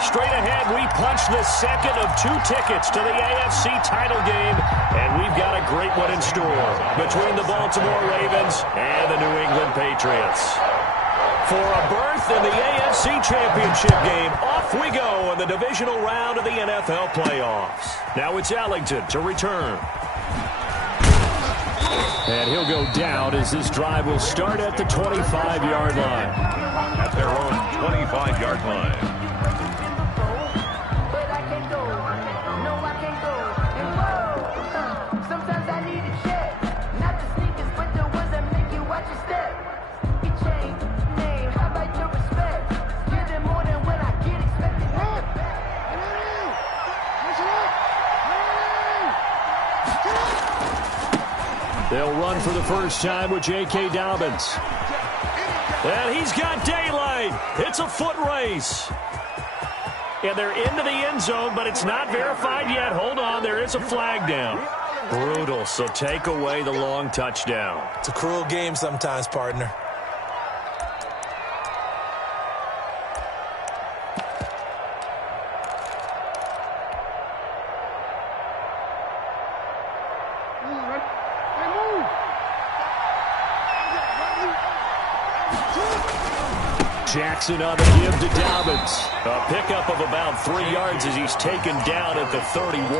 Straight ahead, we punch the second of 2 tickets to the AFC title game, and we've got a great one in store between the Baltimore Ravens and the New England Patriots. For a berth in the AFC Championship game, off we go in the divisional round of the NFL playoffs. Now it's Ellington to return. And he'll go down as this drive will start at the 25-yard line. At their own 25-yard line. They'll run for the first time with J.K. Dobbins. And he's got daylight. It's a foot race. And they're into the end zone, but it's not verified yet. Hold on, there is a flag down. Brutal, so take away the long touchdown. It's a cruel game sometimes, partner. Jackson on the give to Dobbins. A pickup of about 3 yards as he's taken down at the 31.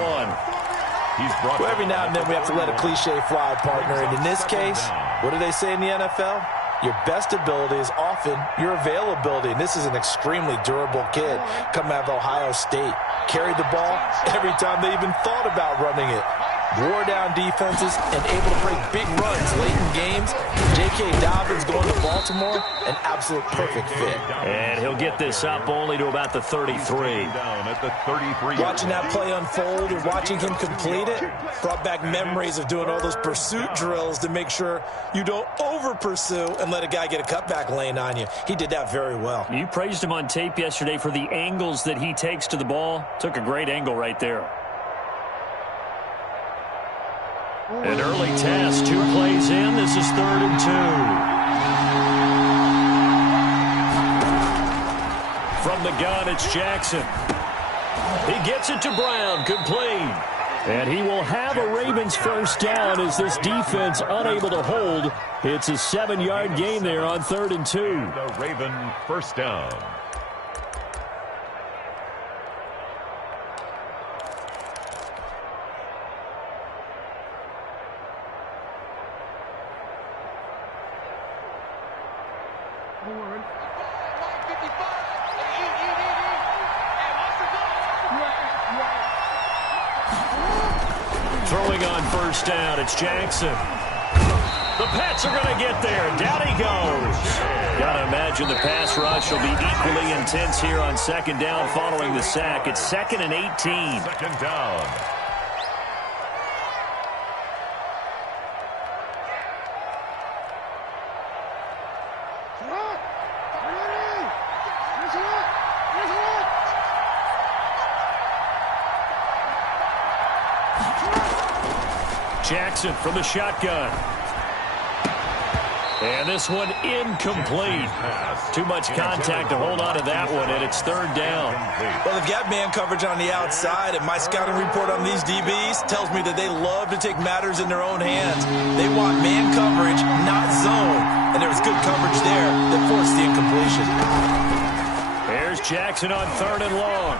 Well, every now and then we have to let a cliche fly, partner. And in this case, what do they say in the NFL? Your best ability is often your availability. And this is an extremely durable kid coming out of Ohio State. Carried the ball every time they even thought about running it. Wore down defenses and able to break big runs late in games. J.K. Dobbins going to Baltimore, an absolute perfect fit. And he'll get this up only to about the 33. Watching that play unfold and watching him complete it brought back memories of doing all those pursuit drills to make sure you don't over-pursue and let a guy get a cutback lane on you. He did that very well. You praised him on tape yesterday for the angles that he takes to the ball. Took a great angle right there. An early test, 2 plays in. This is 3rd and 2. From the gun, it's Jackson. He gets it to Brown, complete. And he will have a Ravens first down as this defense unable to hold. It's a 7-yard gain there on 3rd and 2. The Raven first down. Throwing on first down, it's Jackson. The Pats are going to get there. Down he goes. Got to imagine the pass rush will be equally intense here on 2nd down following the sack. It's 2nd and 18. 2nd down. Jackson from the shotgun. And this one incomplete. Too much contact to hold on to that one, and it's 3rd down. Well, they've got man coverage on the outside, and my scouting report on these DBs tells me that they love to take matters in their own hands. They want man coverage, not zone. And there was good coverage there that forced the incompletion. There's Jackson on 3rd and long.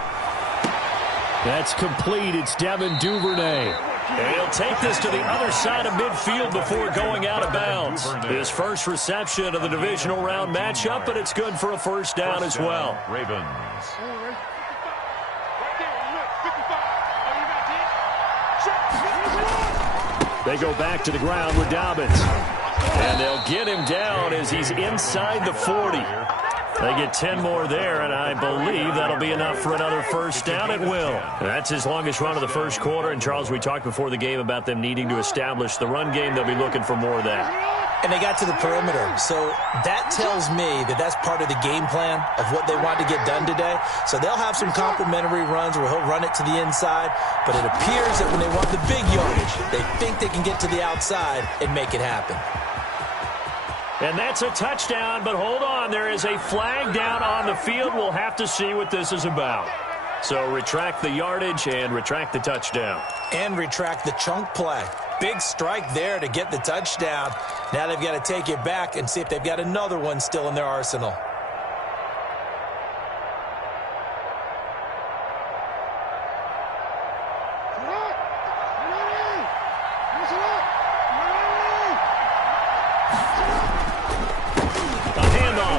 That's complete. It's Devin Duvernay. And he'll take this to the other side of midfield before going out of bounds. His first reception of the divisional round matchup, but it's good for a first down as well. Ravens. They go back to the ground with Dobbins. And they'll get him down as he's inside the 40. They get 10 more there, and I believe that'll be enough for another first down. It will. That's his longest run of the first quarter. And, Charles, we talked before the game about them needing to establish the run game. They'll be looking for more of that. And they got to the perimeter. So that tells me that that's part of the game plan of what they want to get done today. So they'll have some complimentary runs where he'll run it to the inside. But it appears that when they want the big yardage, they think they can get to the outside and make it happen. And that's a touchdown, but hold on. There is a flag down on the field. We'll have to see what this is about. So retract the yardage and retract the touchdown. And retract the chunk play. Big strike there to get the touchdown. Now they've got to take it back and see if they've got another one still in their arsenal.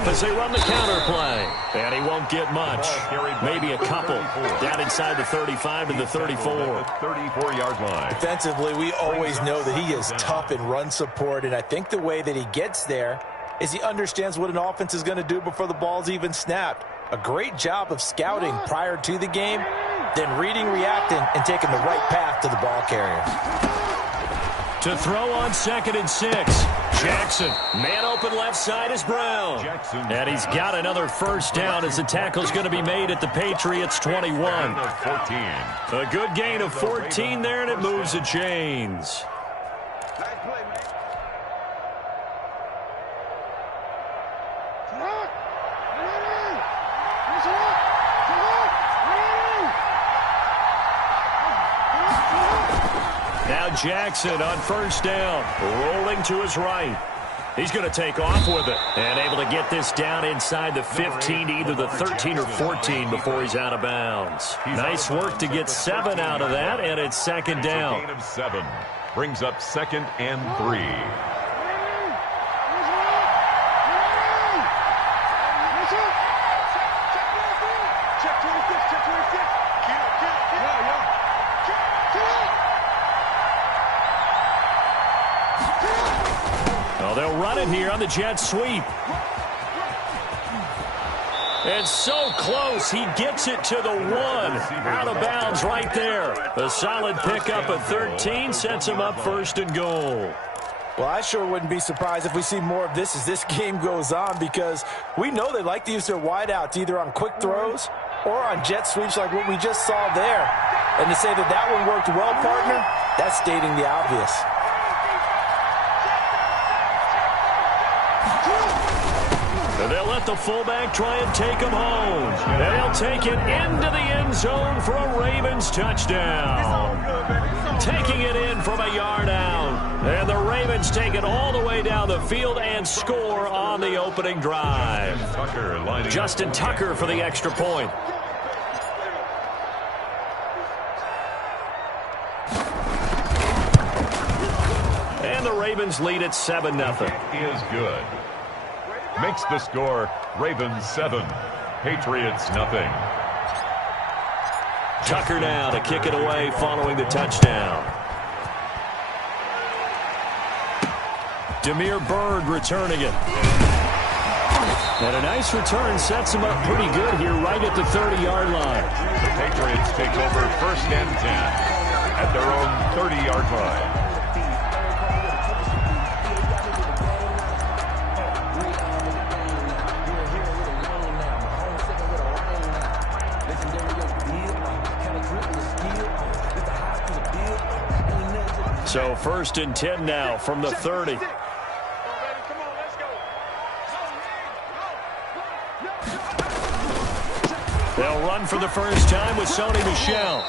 As they run the counter play. And he won't get much. Maybe a couple. Down inside the 35 to the 34. 34-yard line. Defensively, we always know that he is tough in run support, and I think the way that he gets there is he understands what an offense is going to do before the ball's even snapped. A great job of scouting prior to the game, then reading, reacting, and taking the right path to the ball carrier. To throw on 2nd and 6. Jackson, man open left side is Brown. And he's got another first down as the tackle's going to be made at the Patriots 21. A good gain of 14 there, and it moves the chains. Now Jackson on first down, rolling to his right. He's going to take off with it and able to get this down inside the 15, either the 13 or 14 before he's out of bounds. Nice work to get 7 out of that, and it's 2nd down. Gain of 7 brings up 2nd and 3. They'll run it here on the jet sweep. And so close, he gets it to the 1. Out of bounds right there. A solid pickup at 13 sets him up 1st and goal. Well, I sure wouldn't be surprised if we see more of this as this game goes on, because we know they like to use their wideouts either on quick throws or on jet sweeps like what we just saw there. And to say that that one worked well, partner, that's stating the obvious. They'll let the fullback try and take him home. And he'll take it into the end zone for a Ravens touchdown. Taking it in from a yard out. And the Ravens take it all the way down the field and score on the opening drive. Justin Tucker for the extra point. And the Ravens lead at 7-0. Is good. Makes the score Ravens 7, Patriots nothing. Tucker now to kick it away following the touchdown. Demir Bird returning it. And a nice return sets him up pretty good here right at the 30-yard line. The Patriots take over 1st and 10 at their own 30-yard line. So 1st and 10 now from the 30. They'll run for the first time with Sony Michel.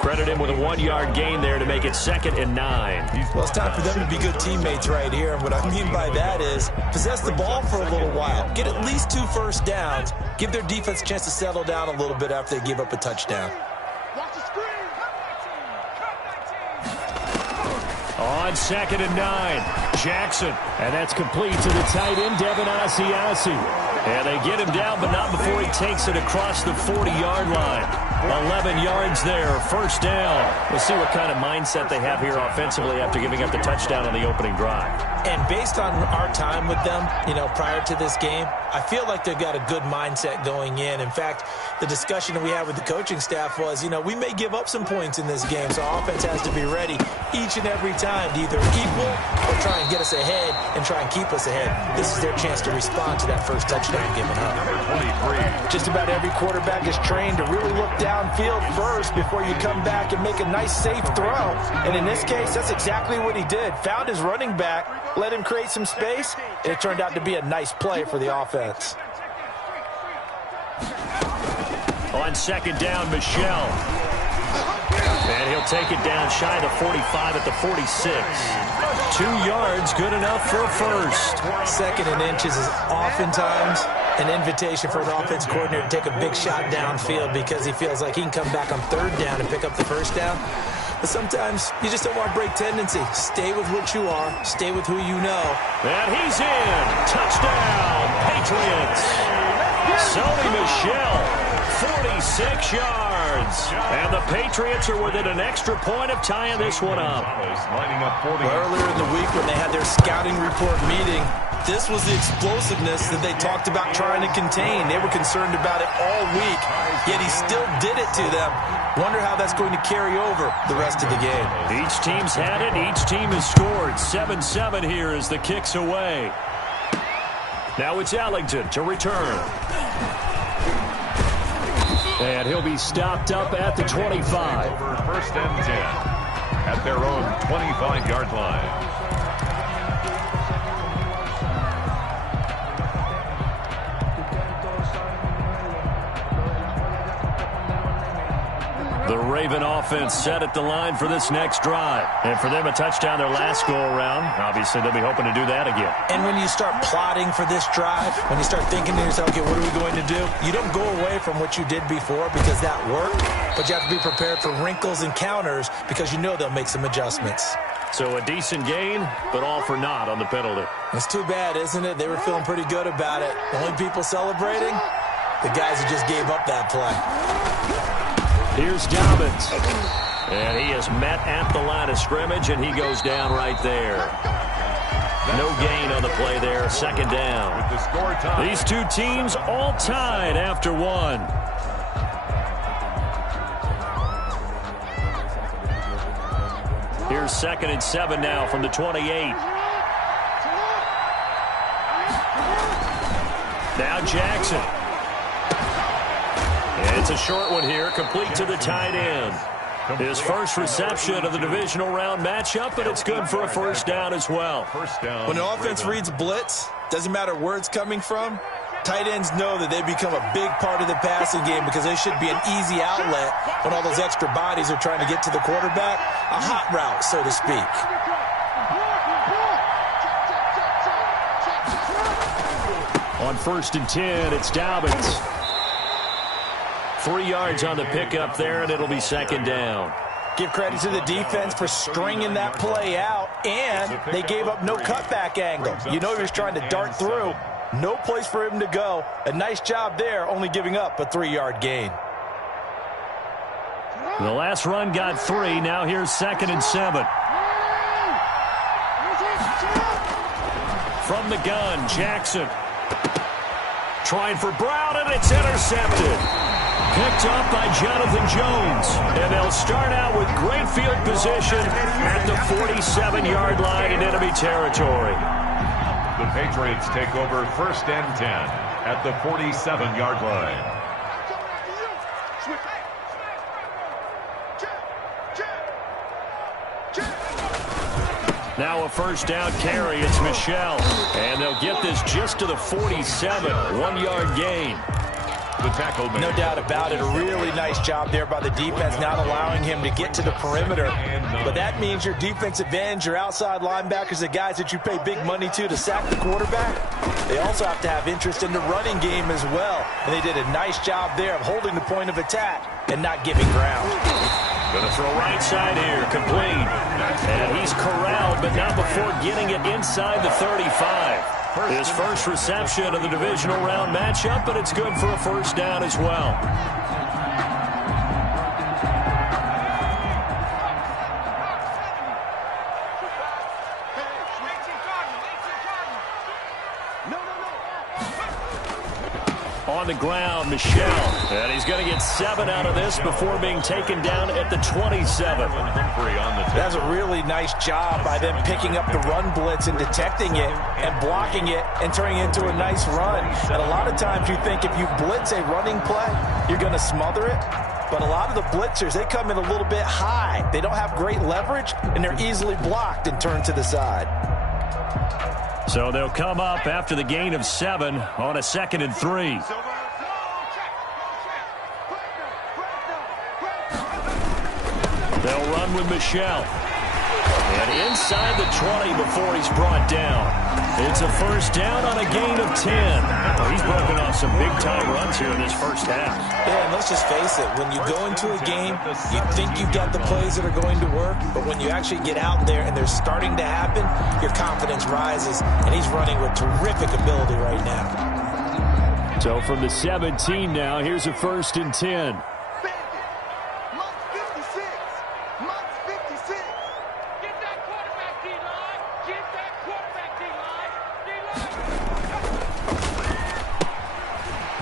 Credit him with a 1-yard gain there to make it 2nd and 9. Well, it's time for them to be good teammates right here. And what I mean by that is possess the ball for a little while. Get at least 2 first downs. Give their defense a chance to settle down a little bit after they give up a touchdown. On 2nd and 9, Jackson. And that's complete to the tight end, Devin Asiasi. And they get him down, but not before he takes it across the 40-yard line. 11 yards there, first down. We'll see what kind of mindset they have here offensively after giving up the touchdown on the opening drive. And based on our time with them, prior to this game, I feel like they've got a good mindset going in. In fact, the discussion that we had with the coaching staff was, we may give up some points in this game, so offense has to be ready each and every time to either equal or try and get us ahead and try and keep us ahead. This is their chance to respond to that first touchdown given up. Just about every quarterback is trained to really look downfield first before you come back and make a nice, safe throw. And in this case, that's exactly what he did. Found his running back, let him create some space, and it turned out to be a nice play for the offense. On second down, Michel. And he'll take it down shy of the 45 at the 46. 2 yards, good enough for a first. 2nd and inches is oftentimes an invitation for an offense coordinator to take a big shot downfield because he feels like he can come back on 3rd down and pick up the first down. But sometimes you just don't want to break tendency. Stay with what you are. Stay with who you know. And he's in. Touchdown, Patriots. Sony Michel. 46 yards. And the Patriots are within an extra point of tying this one up. Earlier in the week when they had their scouting report meeting, this was the explosiveness that they talked about trying to contain. They were concerned about it all week, yet he still did it to them. Wonder how that's going to carry over the rest of the game. Each team's had it. Each team has scored. 7-7 here as the kick's away. Now it's Ellington to return. And he'll be stopped up at the 25. Over 1st and 10 at their own 25-yard line. The Raven offense set at the line for this next drive. And for them, a touchdown their last go-around. Obviously, they'll be hoping to do that again. And when you start plotting for this drive, when you start thinking to yourself, okay, what are we going to do? You don't go away from what you did before because that worked, but you have to be prepared for wrinkles and counters because you know they'll make some adjustments. So a decent gain, but all for naught on the penalty. It's too bad, isn't it? They were feeling pretty good about it. The only people celebrating, the guys who just gave up that play. Here's Dobbins. And he is met at the line of scrimmage, and he goes down right there. No gain on the play there. 2nd down. These two teams all tied after one. Here's 2nd and 7 now from the 28. Now Jackson. It's a short one here, complete to the tight end. His first reception of the divisional round matchup, but it's good for a first down as well. When the offense reads blitz, doesn't matter where it's coming from, tight ends know that they become a big part of the passing game because they should be an easy outlet when all those extra bodies are trying to get to the quarterback. A hot route, so to speak. On 1st and 10, it's Dobbins. 3 yards on the pickup there, and it'll be 2nd down. Give credit to the defense for stringing that play out, and they gave up no cutback angle. You know he was trying to dart through. No place for him to go. A nice job there, only giving up a 3-yard gain. The last run got 3. Now here's 2nd and 7. From the gun, Jackson. Trying for Brown, and it's intercepted. Picked up by Jonathan Jones. And they'll start out with great field position at the 47-yard line in enemy territory. The Patriots take over 1st and 10 at the 47-yard line. Now a first down carry. It's Michel. And they'll get this just to the 47. 1-yard gain. The tackle made. No doubt about it. A really nice job there by the defense, not allowing him to get to the perimeter. But that means your defensive ends, your outside linebackers, the guys that you pay big money to sack the quarterback, they also have to have interest in the running game as well. And they did a nice job there of holding the point of attack and not giving ground. Going to throw right side here, complete. And he's corralled, but not before getting it inside the 35. His first reception of the divisional round matchup, but it's good for a first down as well. On the ground, Michel. And he's going to get 7 out of this before being taken down at the 27. That's a really nice job by them picking up the run blitz and detecting it and blocking it and turning it into a nice run. And a lot of times you think if you blitz a running play, you're going to smother it. But a lot of the blitzers, they come in a little bit high. They don't have great leverage, and they're easily blocked and turned to the side. So they'll come up after the gain of 7 on a 2nd and 3. They'll run with Michelle. And inside the 20 before he's brought down. It's a first down on a gain of 10. Well, he's broken off some big-time runs here in this first half. Yeah, and let's just face it. When you go into a game, you think you've got the plays that are going to work, but when you actually get out there and they're starting to happen, your confidence rises, and he's running with terrific ability right now. So from the 17 now, here's a 1st and 10.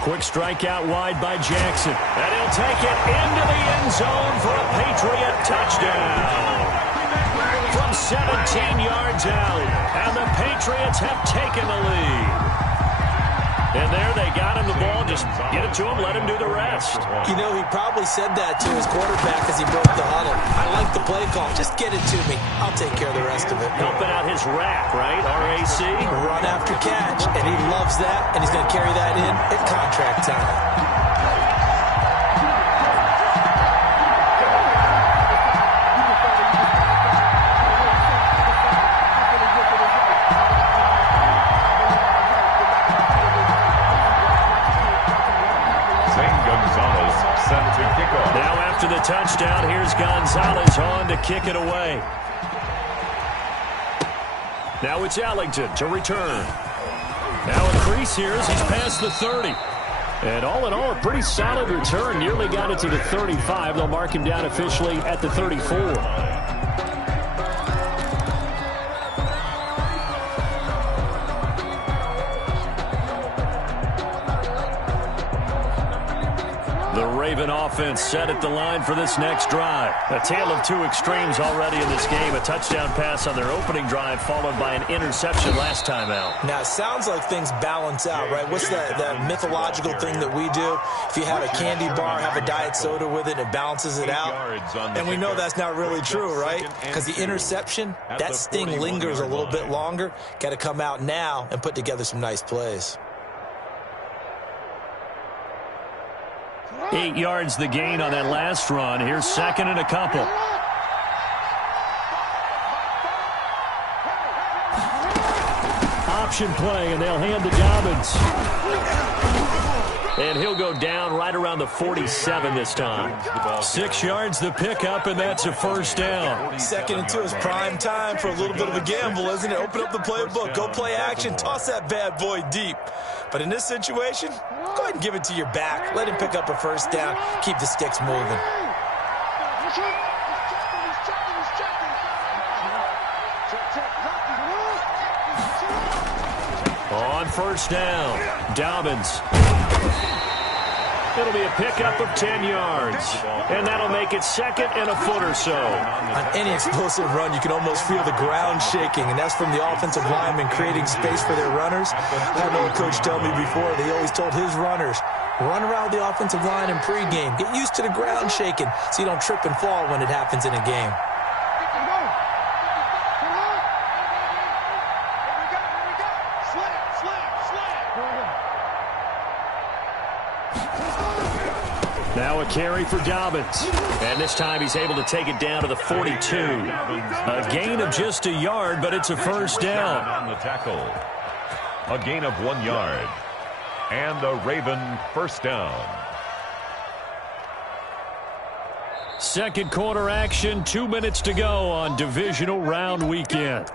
Quick strikeout wide by Jackson. And he'll take it into the end zone for a Patriot touchdown. From 17 yards out. And the Patriots have taken the lead. And there they got him the ball. Just get it to him, let him do the rest. You know, he probably said that to his quarterback as he broke the huddle. I like the play call. Just get it to me. I'll take care of the rest of it. Helping out his rack, right? RAC. Run after catch. And he loves that. And he's going to carry that in at contract time. Now after the touchdown, here's Gonzalez on to kick it away. Now it's Ellington to return. Now a crease here as he's past the 30. And all in all, a pretty solid return. Nearly got it to the 35. They'll mark him down officially at the 34. Raven offense set at the line for this next drive. A tale of two extremes already in this game. A touchdown pass on their opening drive followed by an interception last time out. Now, it sounds like things balance out, right? What's that mythological thing that we do? If you have a candy bar, have a diet soda with it, it balances it out. And we know that's not really true, right? Because the interception, that sting lingers a little bit longer. Got to come out now and put together some nice plays. 8 yards the gain on that last run. Here's 2nd and a couple. Option play, and they'll hand to Dobbins. And he'll go down right around the 47 this time. 6 yards the pickup, and that's a first down. 2nd and 2 is prime time for a little bit of a gamble, isn't it? Open up the playbook, go play action, toss that bad boy deep. But in this situation, go ahead and give it to your back. Let him pick up a first down. Keep the sticks moving. On first down, Dobbins. It'll be a pickup of 10 yards. And that'll make it 2nd and a foot or so. On any explosive run, you can almost feel the ground shaking, and that's from the offensive linemen creating space for their runners. I had an old coach tell me before, they always told his runners, run around the offensive line in pregame. Get used to the ground shaking so you don't trip and fall when it happens in a game. Now a carry for Dobbins. And this time he's able to take it down to the 42. A gain of just a yard, but it's a first down. On the tackle. A gain of 1 yard. And a Raven first down. Second quarter action, 2 minutes to go on divisional round weekend.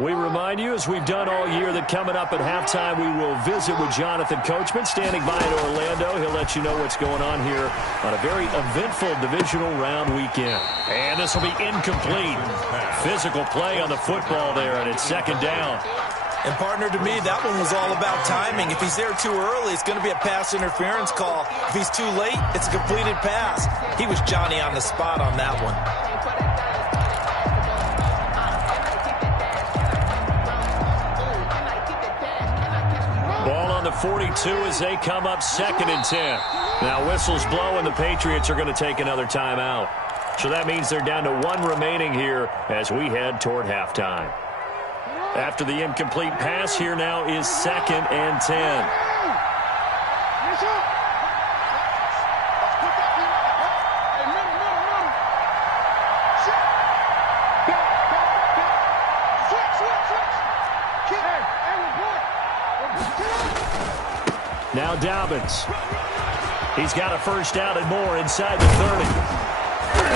We remind you, as we've done all year, that coming up at halftime, we will visit with Jonathan Coachman, standing by in Orlando. He'll let you know what's going on here on a very eventful divisional round weekend. And this will be incomplete. Physical play on the football there, and it's 2nd down. And, partner, to me, that one was all about timing. If he's there too early, it's going to be a pass interference call. If he's too late, it's a completed pass. He was Johnny on the spot on that one. Ball the 42 as they come up 2nd and 10. Now whistles blow and the Patriots are going to take another timeout. So that means they're down to 1 remaining here as we head toward halftime. After the incomplete pass, here now is 2nd and 10. Now Dobbins. He's got a first down and more inside the 30.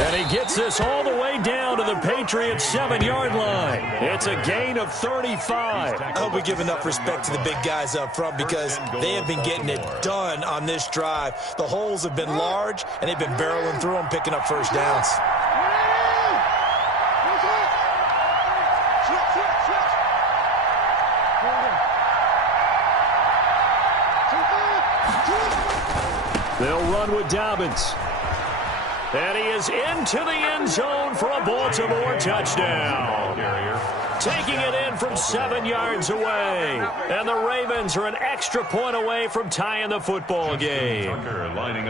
And he gets this all the way down to the Patriots' 7-yard line. It's a gain of 35. I hope we give enough respect to the big guys up front because they have been getting it done on this drive. The holes have been large, and they've been barreling through them, picking up first downs. They'll run with Dobbins. And he is into the end zone for a Baltimore touchdown. Taking it in from 7 yards away. And the Ravens are an extra point away from tying the football game.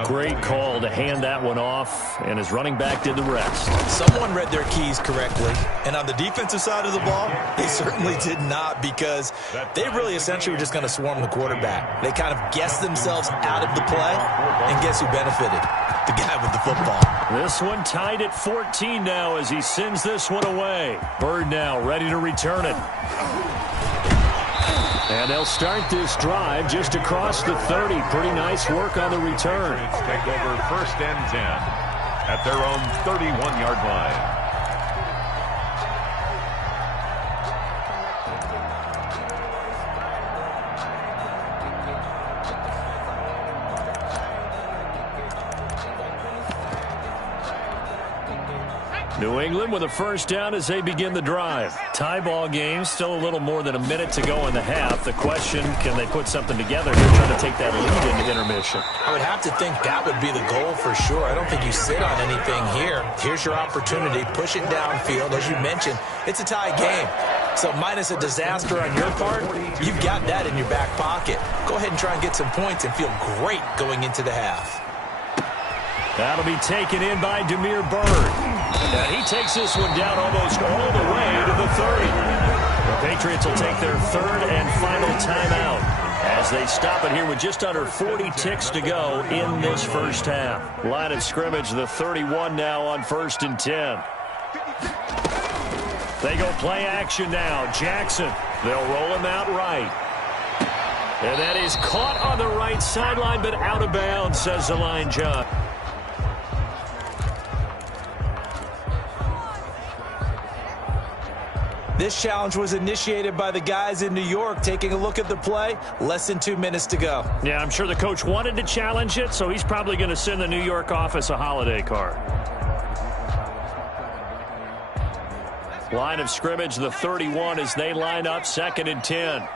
Great call to hand that one off, and his running back did the rest. Someone read their keys correctly. And on the defensive side of the ball, they certainly did not because they really essentially were just going to swarm the quarterback. They kind of guessed themselves out of the play, and guess who benefited? The guy with the football. This one tied at 14 now as he sends this one away. Bird now ready to return it. And they'll start this drive just across the 30. Pretty nice work on the return. Take over 1st and 10 at their own 31-yard line. New England with a first down as they begin the drive. Tie ball game, still a little more than a minute to go in the half. The question, can they put something together? They're trying to take that lead into intermission. I would have to think that would be the goal for sure. I don't think you sit on anything here. Here's your opportunity. Push it downfield. As you mentioned, it's a tie game. So minus a disaster on your part, you've got that in your back pocket. Go ahead and try and get some points and feel great going into the half. That'll be taken in by Demir Bird. And he takes this one down almost all the way to the 30. The Patriots will take their 3rd and final timeout as they stop it here with just under 40 ticks to go in this first half. Line of scrimmage, the 31 now on 1st and 10. They go play action now. Jackson, they'll roll him out right. And that is caught on the right sideline, but out of bounds, says the line judge. This challenge was initiated by the guys in New York. Taking a look at the play, less than 2 minutes to go. Yeah, I'm sure the coach wanted to challenge it, so he's probably going to send the New York office a holiday card. Line of scrimmage, the 31 as they line up 2nd and 10.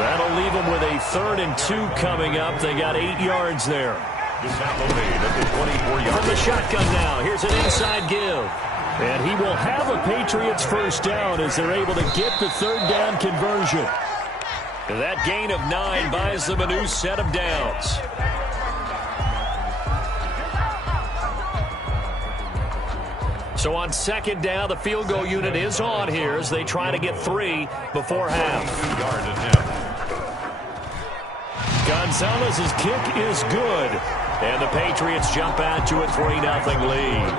That'll leave them with a 3rd and 2 coming up. They got 8 yards there. From the shotgun now, here's an inside give. And he will have a Patriots first down as they're able to get the 3rd down conversion. That gain of 9 buys them a new set of downs. So on 2nd down, the field goal unit is on here as they try to get 3 before half. Gonzalez's kick is good. And the Patriots jump out to a 3-0 lead.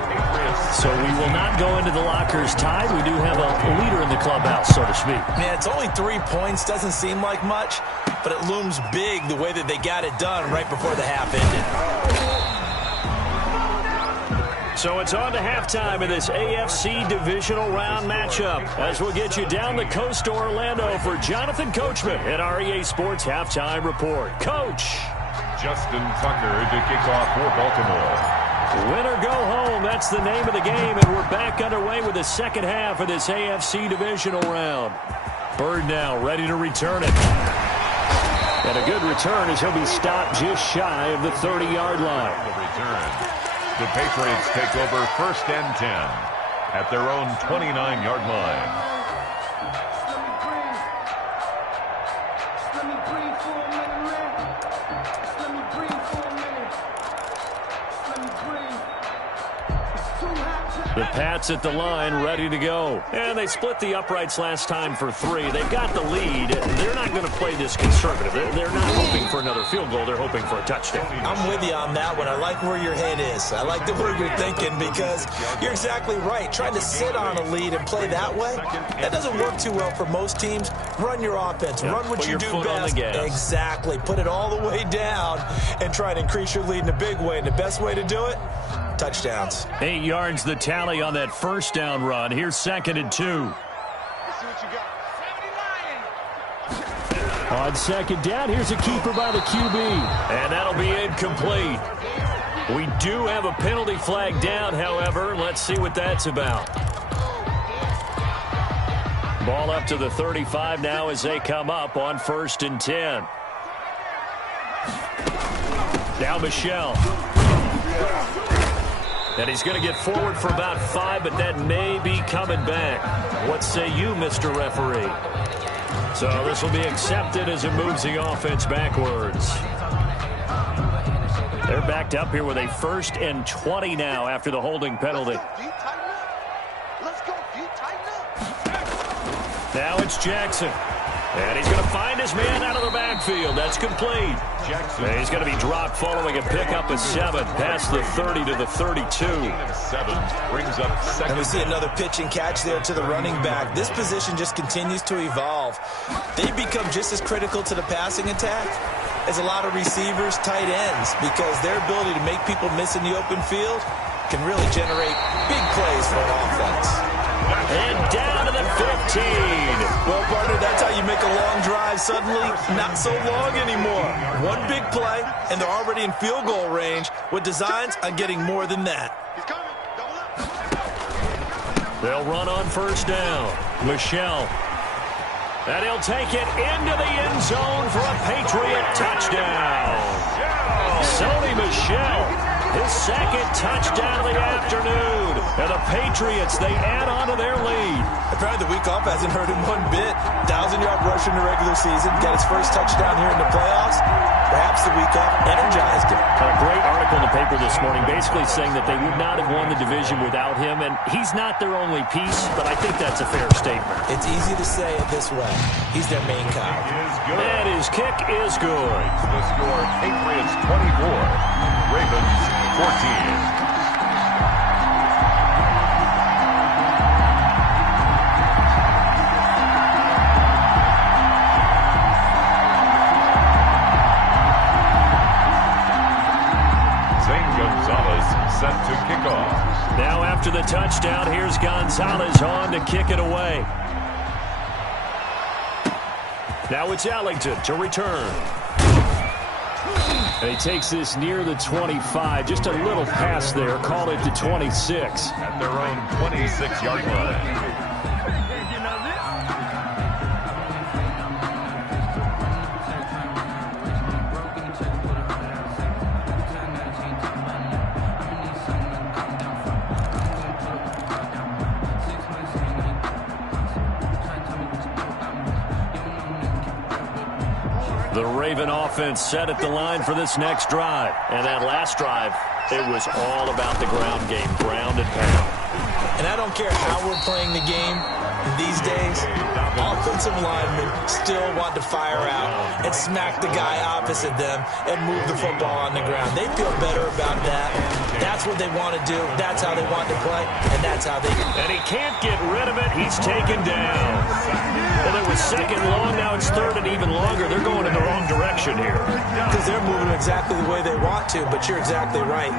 So we will not go into the lockers tied. We do have a leader in the clubhouse, so to speak. Man, it's only 3 points. Doesn't seem like much, but it looms big the way that they got it done right before the half ended. So it's on to halftime in this AFC divisional round matchup as we'll get you down the coast to Orlando for Jonathan Coachman at our EA Sports Halftime Report. Coach. Justin Tucker to kick off for Baltimore. Win or go home, that's the name of the game, and we're back underway with the second half of this AFC divisional round. Bird now ready to return it. And a good return as he'll be stopped just shy of the 30-yard line. The return. The Patriots take over 1st and 10 at their own 29-yard line. The Pats at the line, ready to go. And they split the uprights last time for 3. They've got the lead. They're not going to play this conservative. They're not hoping for another field goal. They're hoping for a touchdown. I'm with you on that one. I like where your head is. I like the way you're thinking because you're exactly right. Trying to sit on a lead and play that way, that doesn't work too well for most teams. Run your offense. Run what you do best. Exactly. Put it all the way down and try to increase your lead in a big way. And the best way to do it? Touchdowns. 8 yards the tally on that first down run. Here's 2nd and 2. On 2nd down, here's a keeper by the QB. And that'll be incomplete. We do have a penalty flag down, however. Let's see what that's about. Ball up to the 35 now as they come up on 1st and 10. Now Michelle. And he's going to get forward for about 5, but that may be coming back. What say you, Mr. Referee? So this will be accepted as it moves the offense backwards. They're backed up here with a 1st and 20 now after the holding penalty. Now it's Jackson. And he's going to find his man out of the backfield. That's complete. Jackson. And he's going to be dropped following a pickup of 7 past the 30 to the 32. 7 brings up 2nd. And we see another pitch and catch there to the running back. This position just continues to evolve. They become just as critical to the passing attack as a lot of receivers, tight ends, because their ability to make people miss in the open field can really generate big plays for an offense. And down to the 15. Well, partner, that's how you make a long drive suddenly not so long anymore. One big play, and they're already in field goal range with designs on getting more than that. They'll run on 1st down. Michelle. And he'll take it into the end zone for a Patriot touchdown. Sony Michel, his 2nd touchdown of the afternoon. And the Patriots, they add on to their lead. Apparently the week off hasn't hurt him one bit. 1,000-yard rush in the regular season. Got his first touchdown here in the playoffs. Perhaps the week off energized him. A great article in the paper this morning basically saying that they would not have won the division without him. And he's not their only piece, but I think that's a fair statement. It's easy to say it this way. He's their main guy. And his kick is good. The score, Patriots 24, Ravens 14. Set to kick off. Now after the touchdown, here's Gonzalez on to kick it away. Now it's Ellington to return. And he takes this near the 25. Just a little pass there. Call it the 26. At their own 26-yard line. The Raven offense set at the line for this next drive. And that last drive, it was all about the ground game, ground and pound. And I don't care how we're playing the game these days, offensive linemen still want to fire out and smack the guy opposite them and move the football on the ground. They feel better about that. That's what they want to do. That's how they want to play, and that's how they do. And he can't get rid of it. He's taken down. Well, it was 2nd long. Now it's 3rd and even longer. They're going in the wrong direction here. Because they're moving exactly the way they want to, but you're exactly right.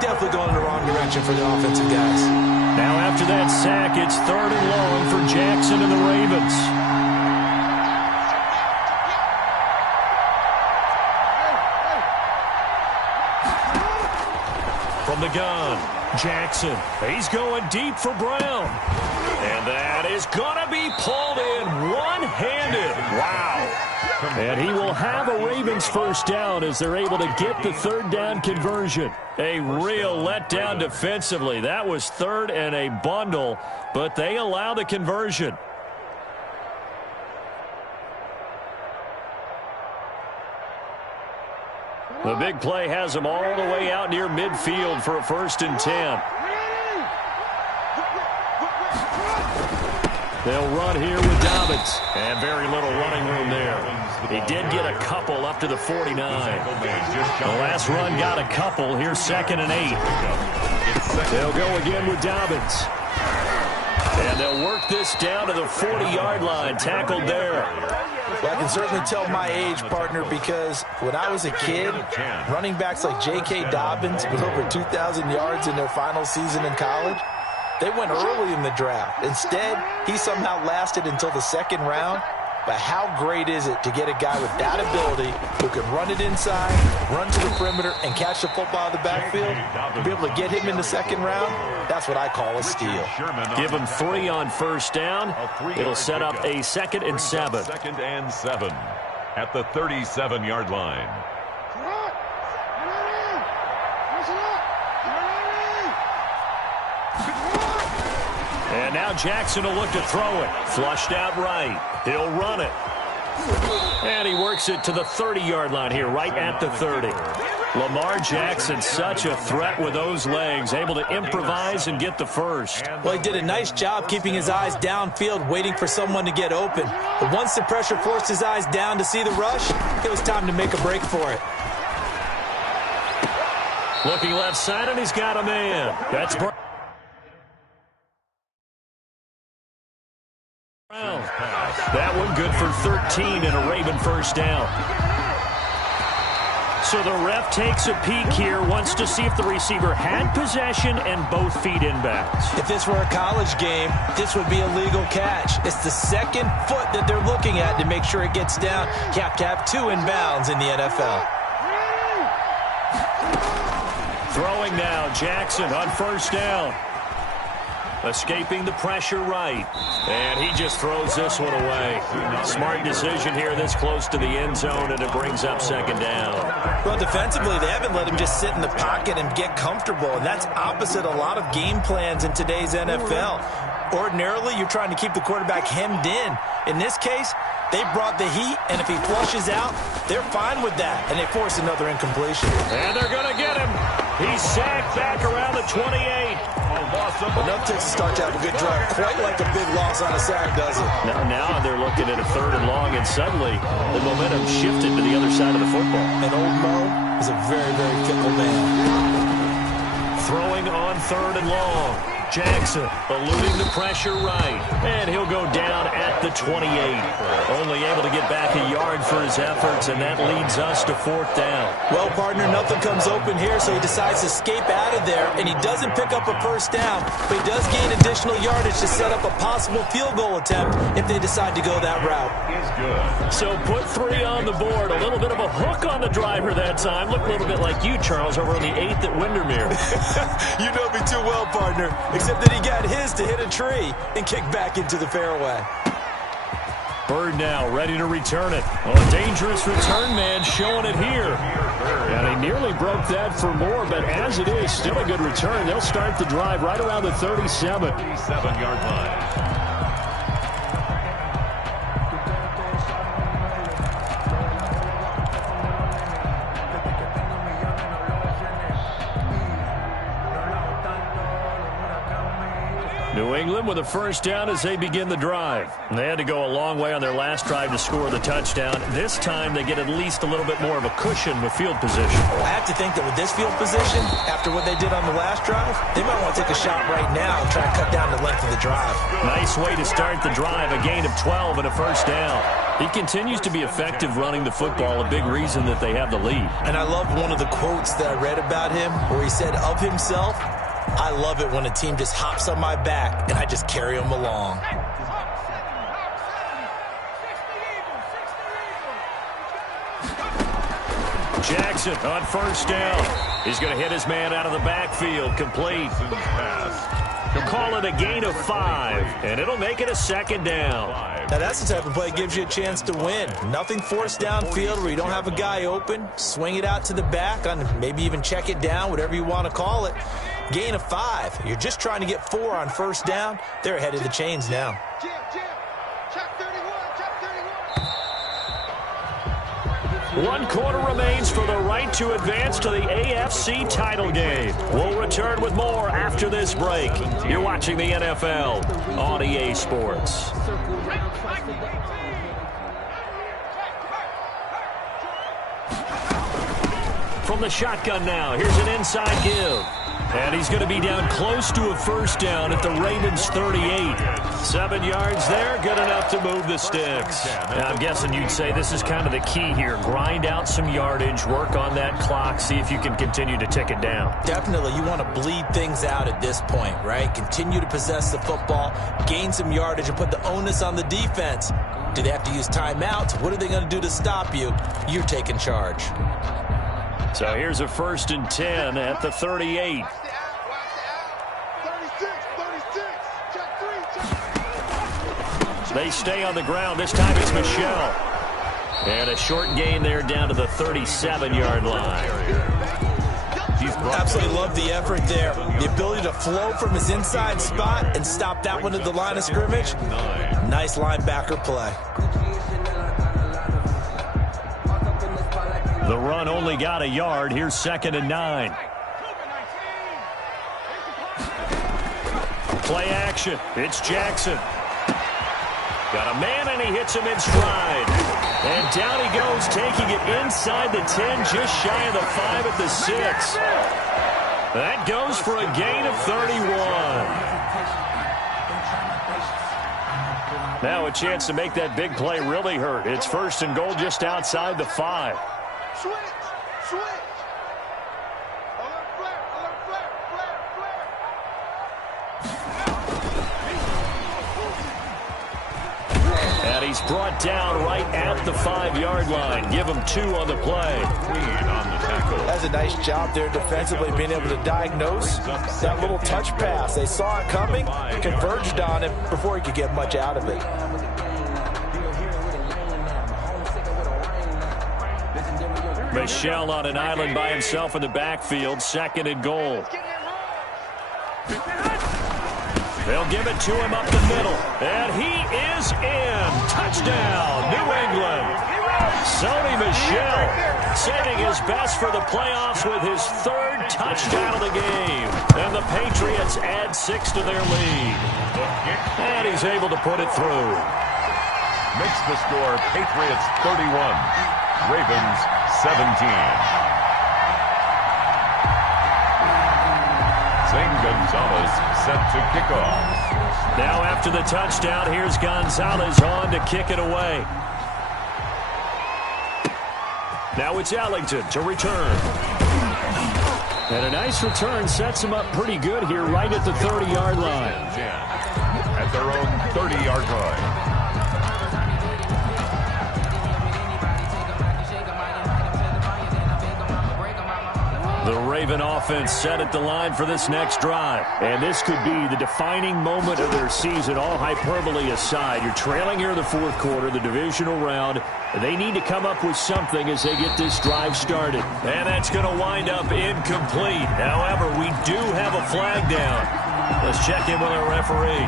Definitely going in the wrong direction for the offensive guys. Now after that sack, it's 3rd and long for Jackson and the Ravens. From the gun, Jackson. He's going deep for Brown. And that is going to be pulled in one-handed. Wow. And he will have a Ravens first down as they're able to get the third down conversion. A real letdown defensively. That was third and a bundle, but they allow the conversion. The big play has them all the way out near midfield for a 1st and 10. They'll run here with Dobbins. And very little running room there. He did get a couple up to the 49. The last run got a couple. Here's 2nd and 8. They'll go again with Dobbins. And they'll work this down to the 40-yard line. Tackled there. Well, I can certainly tell my age, partner, because when I was a kid, running backs like J.K. Dobbins with over 2,000 yards in their final season in college, they went early in the draft. Instead, he somehow lasted until the 2nd round. But how great is it to get a guy with that ability who can run it inside, run to the perimeter, and catch the football out of the backfield? To be able to get him in the 2nd round, that's what I call a steal. Give him 3 on first down. It'll set up a 2nd and 7. 2nd and 7 at the 37-yard line. And now Jackson will look to throw it. Flushed out right. He'll run it. And he works it to the 30-yard line here, right at the 30. Lamar Jackson, such a threat with those legs, able to improvise and get the first. Well, he did a nice job keeping his eyes downfield, waiting for someone to get open. But once the pressure forced his eyes down to see the rush, it was time to make a break for it. Looking left side, and he's got a man. That's Brown. That one good for 13 and a Raven first down. So the ref takes a peek here, wants to see if the receiver had possession and both feet inbounds. If this were a college game, this would be a legal catch. It's the 2nd foot that they're looking at to make sure it gets down. You have to have 2 inbounds in the NFL. Throwing now, Jackson on first down. Escaping the pressure right. And he just throws this one away. Smart decision here this close to the end zone, and it brings up 2nd down. Well, defensively, they haven't let him just sit in the pocket and get comfortable, and that's opposite a lot of game plans in today's NFL. Ordinarily, you're trying to keep the quarterback hemmed in. In this case, they brought the heat, and if he flushes out, they're fine with that, and they force another incompletion. And they're going to get him. He's sacked back around the 28. Enough to start to have a good drive. Quite like a big loss on a sack, does it? Now they're looking at a 3rd and long, and suddenly the momentum shifted to the other side of the football. And old Mo is a very, very fickle man. Throwing on 3rd and long. Jackson eluding the pressure right. And he'll go down at the 28. Only able to get back a yard for his efforts, and that leads us to 4th down. Well, partner, nothing comes open here, so he decides to escape out of there, and he doesn't pick up a first down, but he does gain additional yardage to set up a possible field goal attempt if they decide to go that route. So put 3 on the board. A little bit of a hook on the driver that time. Looked a little bit like you, Charles, over on the 8th at Windermere. You know me too well, partner. Except that he got his to hit a tree and kick back into the fairway. Bird now ready to return it. Oh, a dangerous return man showing it here. And he nearly broke that for more, but as it is, still a good return. They'll start the drive right around the 37. 37-yard line. New England with a first down as they begin the drive. And they had to go a long way on their last drive to score the touchdown. This time they get at least a little bit more of a cushion with field position. I have to think that with this field position, after what they did on the last drive, they might want to take a shot right now and try to cut down the length of the drive. Nice way to start the drive, a gain of 12 and a first down. He continues to be effective running the football, a big reason that they have the lead. And I love one of the quotes that I read about him where he said of himself, "I love it when a team just hops on my back and I just carry them along." Jackson on first down. He's going to hit his man out of the backfield. Complete. call it a gain of 5, and it'll make it a second down. Now, that's the type of play that gives you a chance to win. Nothing forced downfield where you don't have a guy open. Swing it out to the back, maybe even check it down, whatever you want to call it. Gain of 5. You're just trying to get 4 on first down. They're ahead of the chains now. One quarter remains for the right to advance to the AFC title game. We'll return with more after this break. You're watching the NFL on EA Sports. From the shotgun now, here's an inside give. And he's going to be down close to a first down at the Ravens 38. 7 yards there, good enough to move the sticks. Now, I'm guessing you'd say this is kind of the key here. Grind out some yardage, work on that clock, see if you can continue to tick it down. Definitely, you want to bleed things out at this point, right? Continue to possess the football, gain some yardage, and put the onus on the defense. Do they have to use timeouts? What are they going to do to stop you? You're taking charge. So here's a 1st and 10 at the 38. They stay on the ground. This time it's Michelle. And a short gain there down to the 37-yard line. Absolutely love the effort there. The ability to flow from his inside spot and stop that one at the line of scrimmage. Nice linebacker play. The run only got a yard. Here's 2nd and 9. Play action. It's Jackson. Got a man, and he hits him in stride. And down he goes, taking it inside the 10, just shy of the 5 at the 6. That goes for a gain of 31. Now a chance to make that big play really hurt. It's 1st and goal just outside the 5. Switch! Alert flare! And he's brought down right at the 5-yard line. Give him 2 on the play. That's a nice job there defensively, being able to diagnose that little touch pass. They saw it coming, converged on it before he could get much out of it. Michelle on an island by himself in the backfield. 2nd and goal. They'll give it to him up the middle. And he is in. Touchdown, New England. Sony Michel saving his best for the playoffs with his 3rd touchdown of the game. And the Patriots add 6 to their lead. And he's able to put it through. Makes the score Patriots 31. Ravens 17. Zane Gonzalez set to kick off. Now after the touchdown, here's Gonzalez on to kick it away. Now it's Ellington to return. And a nice return sets him up pretty good here right at the 30-yard line. At their own 30-yard line. The Raven offense set at the line for this next drive. And this could be the defining moment of their season, all hyperbole aside. You're trailing here in the 4th quarter, the divisional round. They need to come up with something as they get this drive started. And that's going to wind up incomplete. However, we do have a flag down. Let's check in with our referee.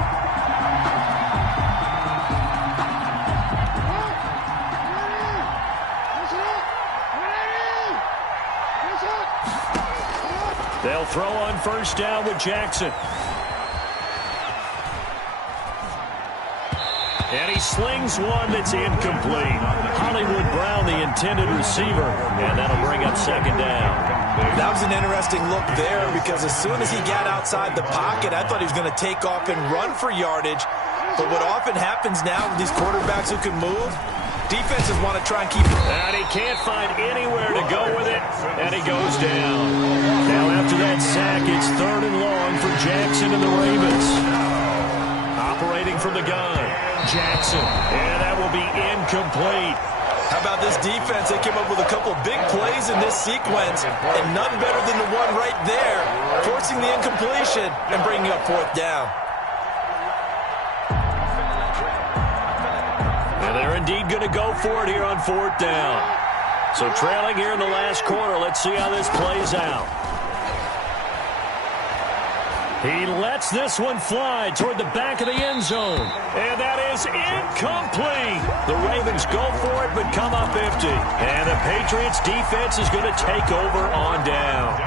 They'll throw on 1st down with Jackson. And he slings one that's incomplete. Hollywood Brown, the intended receiver, and that'll bring up 2nd down. That was an interesting look there because as soon as he got outside the pocket, I thought he was going to take off and run for yardage. But what often happens now with these quarterbacks who can move, defenses want to try and keep it. And he can't find anywhere to go with it, and he goes down. Now after that sack, it's 3rd and long for Jackson and the Ravens. Operating from the gun, Jackson, and that will be incomplete. How about this defense? They came up with a couple big plays in this sequence, and none better than the one right there, forcing the incompletion and bringing up fourth down. And they're indeed going to go for it here on fourth down. So trailing here in the last quarter. Let's see how this plays out. He lets this one fly toward the back of the end zone. And that is incomplete. The Ravens go for it but come up empty. And the Patriots defense is going to take over on down.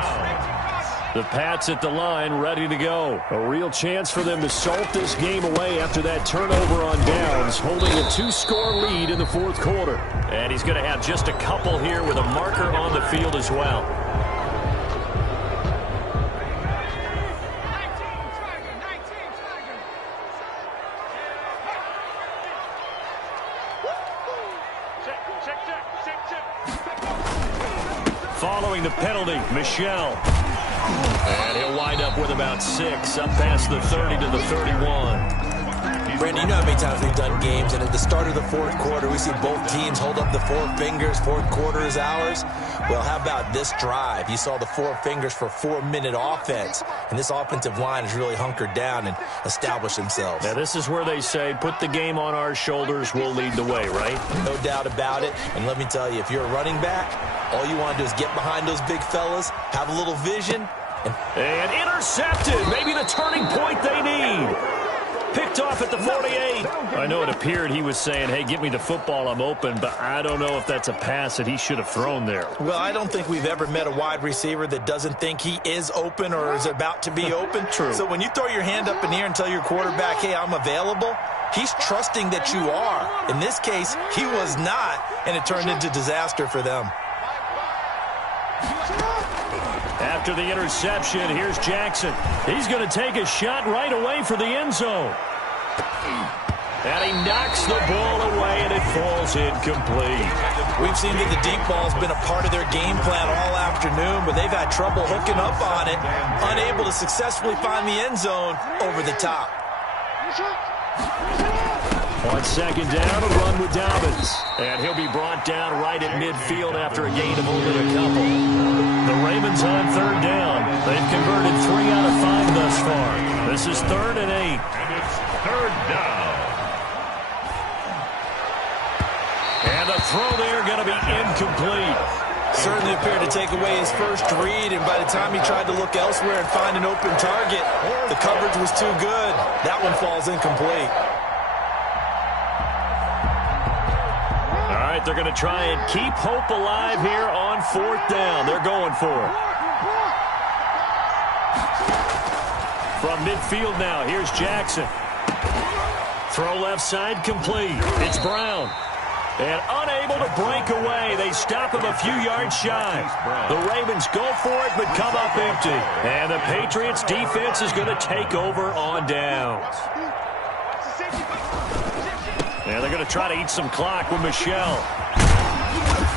The Pats at the line ready to go. A real chance for them to salt this game away after that turnover on downs, holding a 2-score lead in the fourth quarter. And he's going to have just a couple here with a marker on the field as well. Following the penalty, Michel. And he'll wind up with about 6, up past the 30 to the 31. Brandon, you know how many times we've done games, and at the start of the fourth quarter, we see both teams hold up the 4 fingers, fourth quarter is ours. Well, how about this drive? You saw the 4 fingers for 4-minute offense, and this offensive line has really hunkered down and established themselves. Now, this is where they say, put the game on our shoulders, we'll lead the way, right? No doubt about it, and let me tell you, if you're a running back, all you want to do is get behind those big fellas, have a little vision. And intercepted, maybe the turning point they need. Picked off at the 48. I know it appeared he was saying, hey, give me the football, I'm open, but I don't know if that's a pass that he should have thrown there. Well, I don't think we've ever met a wide receiver that doesn't think he is open or is about to be open. True. So when you throw your hand up in the air and tell your quarterback, hey, I'm available, he's trusting that you are. In this case, he was not, and it turned into disaster for them. After the interception, here's Jackson. He's going to take a shot right away for the end zone. And he knocks the ball away, and it falls incomplete. We've seen that the deep ball's been a part of their game plan all afternoon, but they've had trouble hooking up on it, unable to successfully find the end zone over the top. On second down, a run with Dobbins. And he'll be brought down right at midfield after a gain of only a couple. The Ravens on third down. They've converted 3 out of 5 thus far. This is 3rd and 8. And it's 3rd down. And the throw there going to be incomplete. Certainly appeared to take away his first read, and by the time he tried to look elsewhere and find an open target, the coverage was too good. That one falls incomplete. All right, they're going to try and keep hope alive here on 4th down. They're going for it. From midfield now, here's Jackson. Throw left side complete. It's Brown. And unable to break away. They stop him a few yards shy. The Ravens go for it but come up empty. And the Patriots defense is going to take over on downs. And they're going to try to eat some clock with Michel.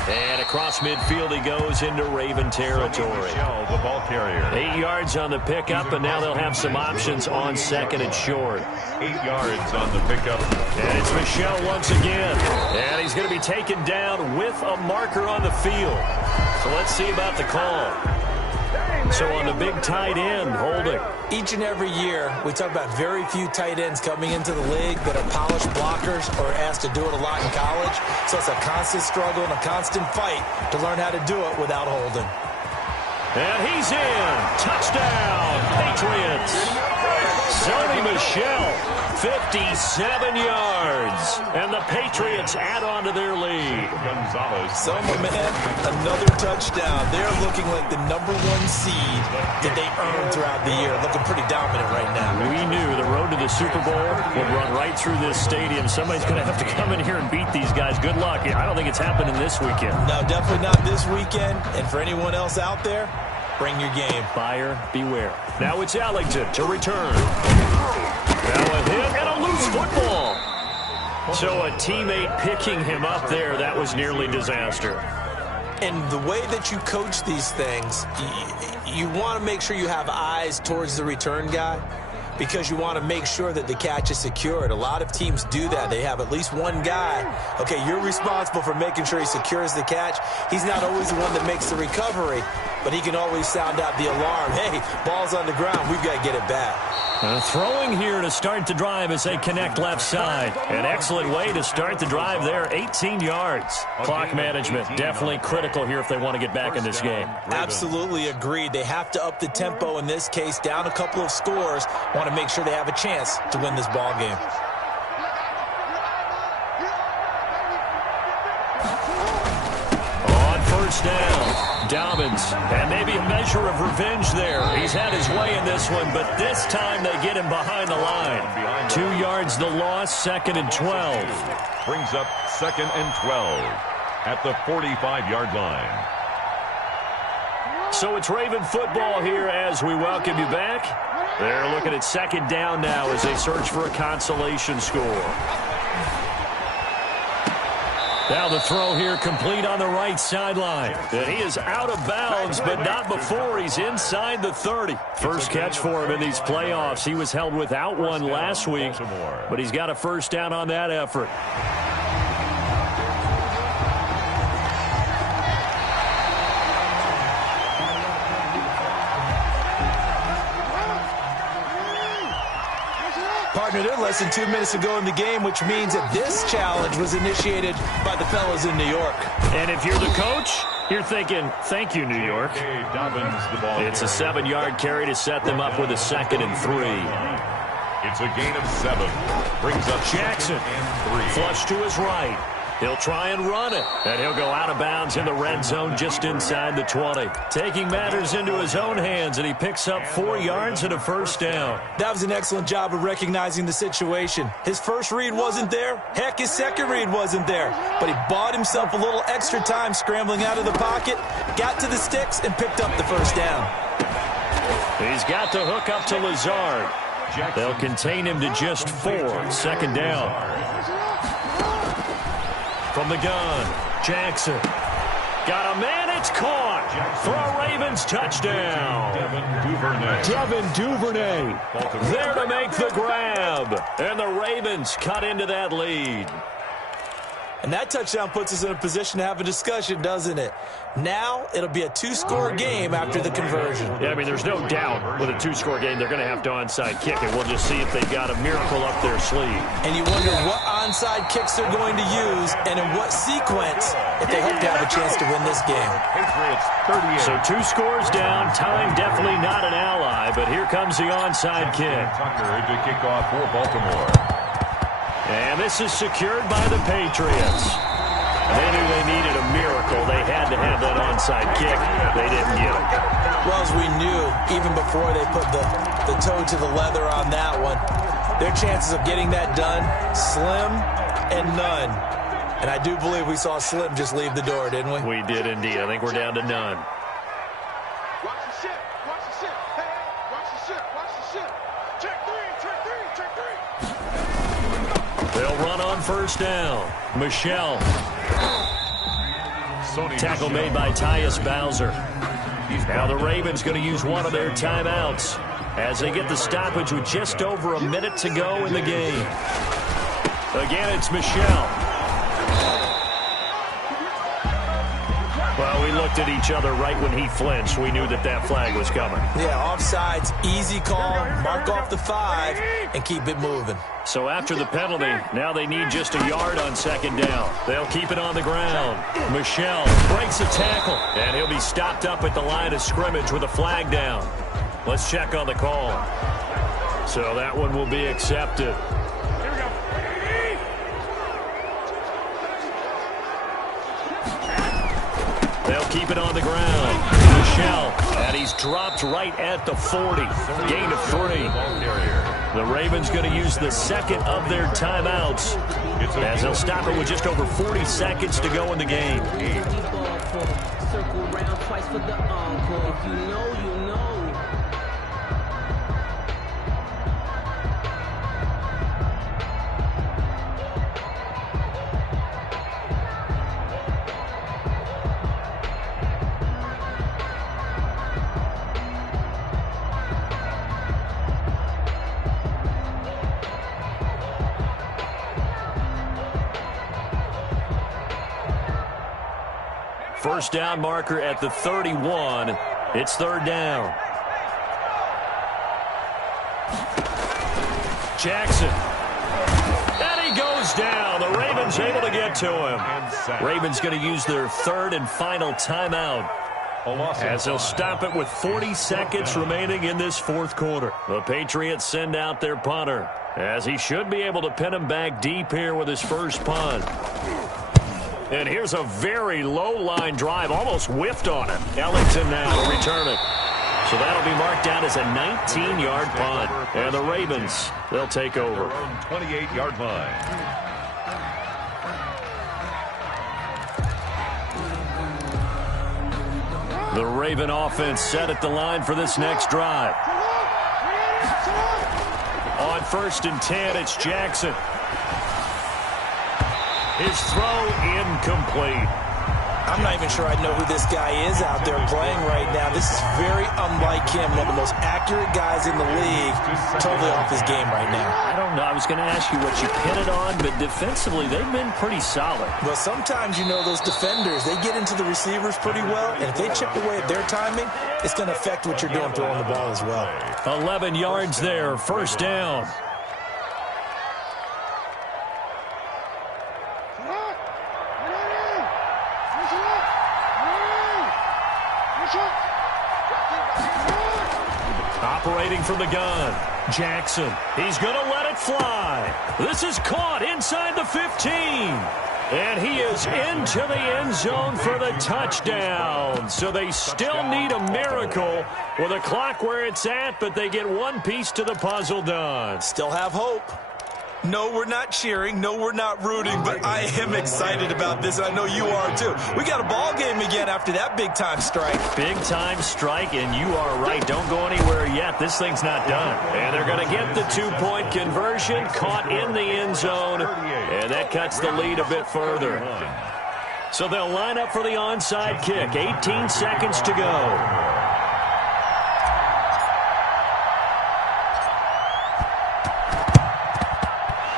And across midfield he goes into Raven territory. Michel, the ball carrier. 8 yards on the pickup, and now they'll have some options on 2nd and short. 8 yards on the pickup. And it's Michel once again. And he's going to be taken down with a marker on the field. So let's see about the call. So on the big tight end, holding. Each and every year, we talk about very few tight ends coming into the league that are polished blockers or asked to do it a lot in college. So it's a constant struggle and a constant fight to learn how to do it without holding. And he's in. Touchdown, Patriots. Sony Michel, 57 yards. And the Patriots add on to their lead. Gonzalez. Soma, man, another touchdown. They're looking like the #1 seed that they earned throughout the year. Looking pretty dominant right now. We knew the road to the Super Bowl would run right through this stadium. Somebody's going to have to come in here and beat these guys. Good luck. I don't think it's happening this weekend. No, definitely not this weekend. And for anyone else out there, bring your game. Buyer beware. Now it's Ellington to return. Now a hit and a loose football. So a teammate picking him up there, that was nearly disaster. And the way that you coach these things, you want to make sure you have eyes towards the return guy. because you want to make sure that the catch is secured. A lot of teams do that. They have at least one guy. Okay, you're responsible for making sure he secures the catch. He's not always the one that makes the recovery, but he can always sound out the alarm. Hey, ball's on the ground. We've got to get it back. Throwing here to start the drive as they connect left side. An excellent way to start the drive there, 18 yards. Clock management definitely critical here if they want to get back in this game. Absolutely agreed. They have to up the tempo in this case, down a couple of scores. Want to make sure they have a chance to win this ball game. On first down, Dobbins, and maybe a measure of revenge there. He's had his way in this one, but this time they get him behind the line. 2 yards the loss, 2nd and 12. Brings up 2nd and 12 at the 45-yard line. So it's Raven football here as we welcome you back. They're looking at 2nd down now as they search for a consolation score. Now the throw here complete on the right sideline. And he is out of bounds, but not before he's inside the 30. First catch for him in these playoffs. He was held without one last week, but he's got a first down on that effort. Partner, they're less than 2 minutes to go in the game, which means that this challenge was initiated by the fellas in New York. And if you're the coach, you're thinking, thank you, New York. It's a 7-yard carry to set them up with a 2nd and 3. It's a gain of 7. Brings up Jackson, flush to his right. He'll try and run it, and he'll go out of bounds in the red zone just inside the 20. Taking matters into his own hands, and he picks up 4 yards and a first down. That was an excellent job of recognizing the situation. His first read wasn't there. Heck, his second read wasn't there. But he bought himself a little extra time scrambling out of the pocket, got to the sticks, and picked up the first down. He's got the hook up to Lazard. They'll contain him to just 4. 2nd down. From the gun, Jackson. Got a man, it's caught. For a Ravens touchdown. Devin Duvernay there to make the grab. And the Ravens cut into that lead. And that touchdown puts us in a position to have a discussion, doesn't it? Now it'll be a 2-score game after the conversion. Yeah, I mean, there's no doubt with a 2-score game they're going to have to onside kick it. We'll just see if they've got a miracle up their sleeve. And you wonder what onside kicks they're going to use and in what sequence if they hope to have a chance to win this game. So 2 scores down. Time definitely not an ally, but here comes the onside kick. Tucker to kick off for Baltimore. And this is secured by the Patriots. They knew they needed a miracle. They had to have that onside kick. They didn't get it. Well, as we knew, even before they put the toe to the leather on that one, their chances of getting that done, slim and none. And I do believe we saw Slim just leave the door, didn't we? We did indeed. I think we're down to none. Watch the ship. Watch the ship. Hey, watch the ship. Watch the ship. Check 3. Check 3. Check 3. They'll run on first down. Michelle. Tackle made by Tyus Bowser. Now the Ravens going to use one of their timeouts as they get the stoppage with just over a minute to go in the game. Again, it's Michelle. Well, we looked at each other right when he flinched. We knew that that flag was coming. Yeah, offsides, easy call, mark off the 5, and keep it moving. So after the penalty, now they need just a yard on 2nd down. They'll keep it on the ground. Michelle breaks a tackle, and he'll be stopped up at the line of scrimmage with a flag down. Let's check on the call. So that one will be accepted. They'll keep it on the ground. Michelle, and he's dropped right at the 40. Gain of 3. The Ravens going to use the 2nd of their timeouts as they'll stop it with just over 40 seconds to go in the game. Circle round twice for the encore. If you know, you know. First down marker at the 31. It's third down. Jackson. And he goes down. The Ravens able to get to him. Ravens going to use their third and final timeout, as they'll stop it with 40 seconds remaining in this fourth quarter. The Patriots send out their punter, as he should be able to pin him back deep here with his first punt. And here's a very low-line drive, almost whiffed on it. Ellington now to return it. So that'll be marked down as a 19-yard punt. And the Ravens, they'll take over. 28-yard line. The Raven offense set at the line for this next drive. On 1st and 10, it's Jackson. His throw incomplete. I'm not even sure I know who this guy is out there playing right now. This is very unlike him. One of the most accurate guys in the league. Totally off his game right now. I don't know. I was going to ask you what you pin it on, but defensively, they've been pretty solid. Well, sometimes, you know, those defenders, they get into the receivers pretty well, and if they chip away at their timing, it's going to affect what you're doing throwing the ball as well. 11 yards there, first down. Operating from the gun, Jackson. He's going to let it fly. This is caught inside the 15. And he is into the end zone for the touchdown. So they still need a miracle with a clock where it's at, but they get one piece to the puzzle done. Still have hope. No, we're not cheering. No, we're not rooting, but I am excited about this, and I know you are too. We got a ball game again after that big-time strike. Big-time strike, and you are right. Don't go anywhere yet. This thing's not done. And they're going to get the two-point conversion, caught in the end zone, and that cuts the lead a bit further. So they'll line up for the onside kick. 18 seconds to go.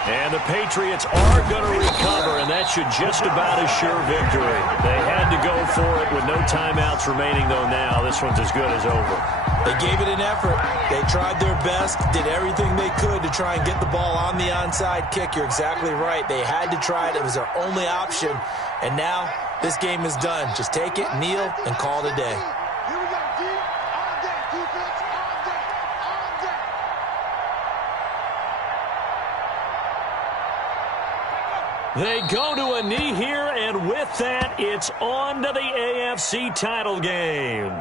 And the Patriots are going to recover, and that should just about assure victory. They had to go for it with no timeouts remaining, though now this one's as good as over. They gave it an effort. They tried their best, did everything they could to try and get the ball on the onside kick. You're exactly right. They had to try it. It was their only option. And now this game is done. Just take it, kneel, and call it a day. They go to a knee here, and with that, it's on to the AFC title game.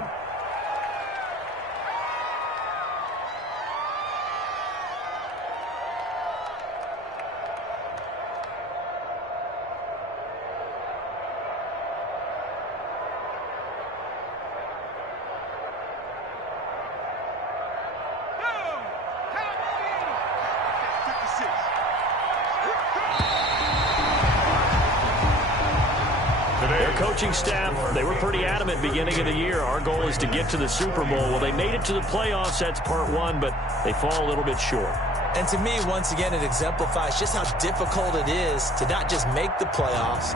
Coaching staff, they were pretty adamant beginning of the year. Our goal is to get to the Super Bowl. Well, they made it to the playoffs. That's part one, but they fall a little bit short. And to me, once again, it exemplifies just how difficult it is to not just make the playoffs,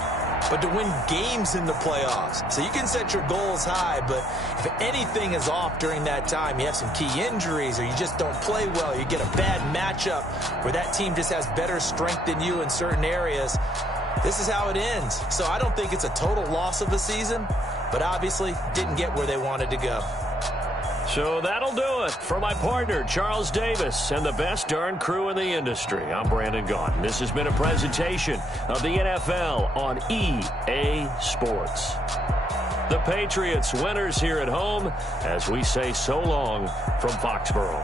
but to win games in the playoffs. So you can set your goals high, but if anything is off during that time, you have some key injuries or you just don't play well, you get a bad matchup where that team just has better strength than you in certain areas, this is how it ends. So I don't think it's a total loss of a season, but obviously didn't get where they wanted to go. So that'll do it for my partner, Charles Davis, and the best darn crew in the industry. I'm Brandon Gaudin. This has been a presentation of the NFL on EA Sports. The Patriots winners here at home as we say so long from Foxborough.